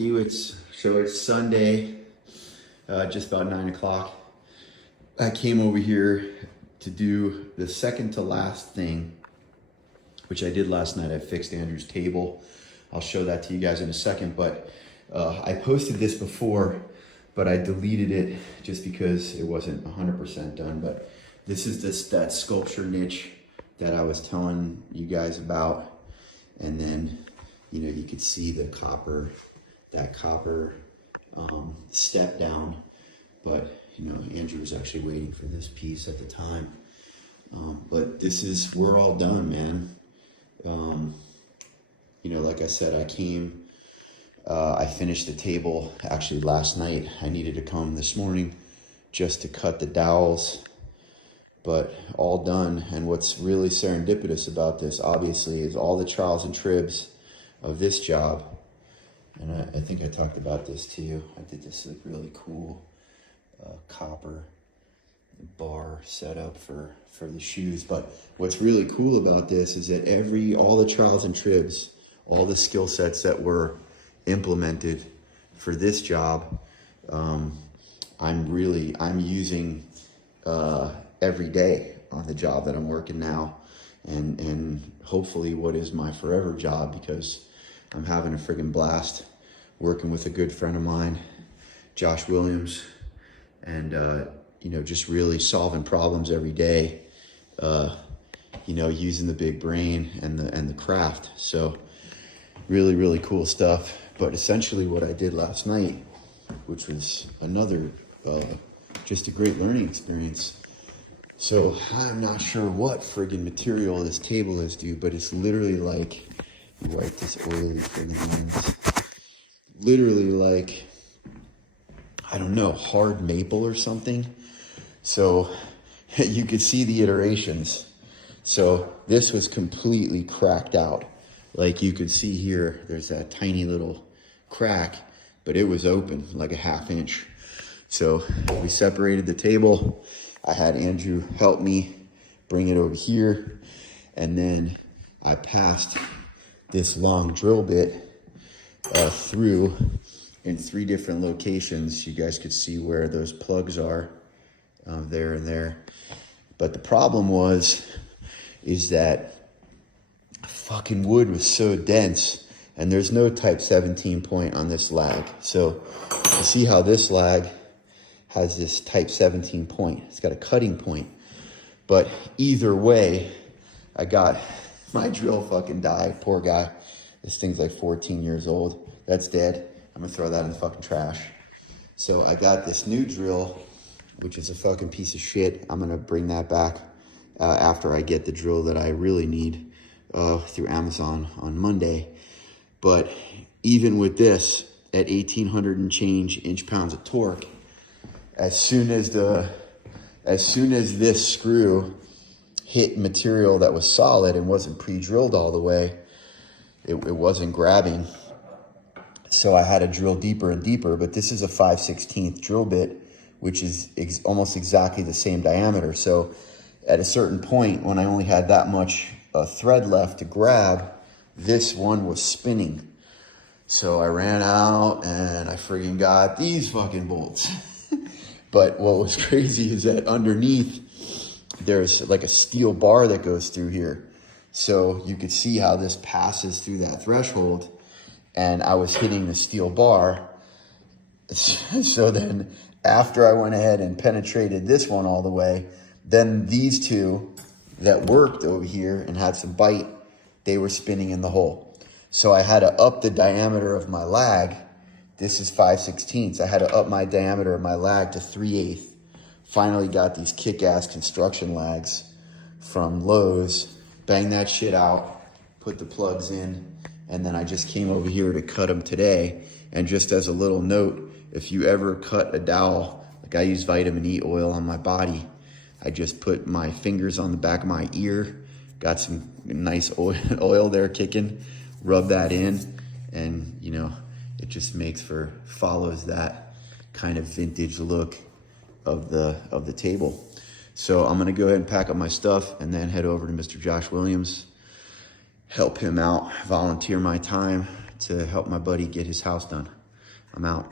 It's Sunday, just about 9 o'clock. I came over here to do the second to last thing, which I did last night. I fixed Andrew's table. I'll show that to you guys in a second, but I posted this before, but I deleted it just because it wasn't 100% done. But this is that sculpture niche that I was telling you guys about. And then, you could see that copper step down, but Andrew was actually waiting for this piece at the time. But we're all done, man. Like I said, I finished the table actually last night. I needed to come this morning just to cut the dowels, but all done. And what's really serendipitous about this, obviously, is all the trials and tribs of this job. And I think I talked about this to you. I did this really cool copper bar setup for the shoes. But what's really cool about this is that all the trials and tribs, all the skill sets that were implemented for this job, I'm using every day on the job that I'm working now, and hopefully what is my forever job, because I'm having a friggin' blast working with a good friend of mine, Josh Williams, and just really solving problems every day, using the big brain and the craft. So really, really cool stuff. But essentially what I did last night, which was another, just a great learning experience. So I'm not sure what friggin' material this table is, dude, but it's literally like, you wipe this oily friggin' hands, literally like, I don't know, hard maple or something. So you could see the iterations. So this was completely cracked out. Like you could see here, there's that tiny little crack, but it was open like a ½ inch. So we separated the table. I had Andrew help me bring it over here. And then I passed this long drill bit through in 3 different locations. You guys could see where those plugs are, there and there. But the problem is that fucking wood was so dense, and there's no type 17 point on this lag. So you see how this lag has this type 17 point. It's got a cutting point. But either way, I got my drill fucking died. Poor guy. This thing's like 14 years old. That's dead. I'm gonna throw that in the fucking trash. So I got this new drill, which is a fucking piece of shit. I'm gonna bring that back after I get the drill that I really need through Amazon on Monday. But even with this, at 1,800 and change inch-pounds of torque, as soon as this screw hit material that was solid and wasn't pre-drilled all the way, it wasn't grabbing. So I had to drill deeper and deeper, but this is a 5/16 drill bit, which is almost exactly the same diameter. So at a certain point, when I only had that much thread left to grab, this one was spinning. So I ran out and I friggin' got these fucking bolts. But what was crazy is that underneath, there's like a steel bar that goes through here. So you could see how this passes through that threshold, and I was hitting the steel bar. So then after I went ahead and penetrated this one all the way, then these two that worked over here and had some bite, they were spinning in the hole. So I had to up the diameter of my lag. This is 5/16. I had to up my diameter of my lag to 3/8. Finally got these kick-ass construction lags from Lowe's. Bang that shit out, put the plugs in, and then I just came over here to cut them today. And just as a little note, if you ever cut a dowel, like I use vitamin E oil on my body, I just put my fingers on the back of my ear, got some nice oil there kicking, rub that in, and it just follows that kind of vintage look of the table. So I'm gonna go ahead and pack up my stuff and then head over to Mr. Josh Williams, help him out, volunteer my time to help my buddy get his house done. I'm out.